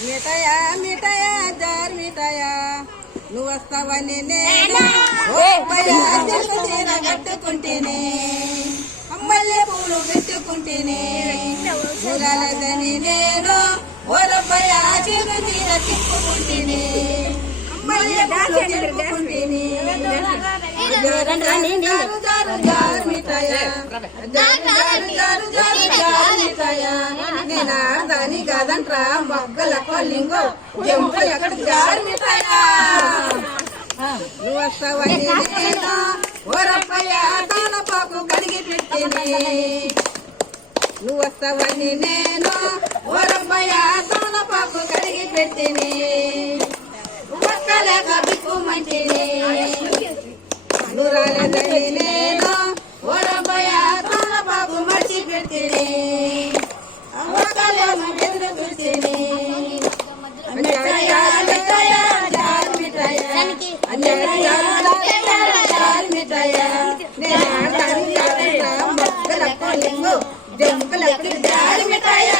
మిఠాయా మిఠాయా jar మిఠాయా నువ్వు వస్తావని నేను చీర కట్టుకుంటేనే మల్లె పూలు పెట్టుకుంటేనే చూడాలని నేను ఓరబ్బయ చీర చీర తిప్పుకుంటేనే మల్లె పూలు తిప్పుకుంటేనే జారు మిఠాయా నేను ఆడదాని కాదంట్రా మొగ్గల కొల్లింగో జంపు ఎక్కడ జారు మిఠాయా నువ్వు వస్తావని నేను ఓరబ్బయ తలపాకు కడిగి పెట్టినే నువ్వు వస్తావని నేను ఓరబ్బయ తలపాకు కడిగి పెట్టినే ఒక్కలేక బిక్కుమంటేనే నువ్వు రాలేదని నేను ఓరబ్బయ తలపాకు మర్చి పెట్టినే ఒక్కలేక ఎదురు చూస్తేనే జంపులప్పుడు జారి మిఠాయా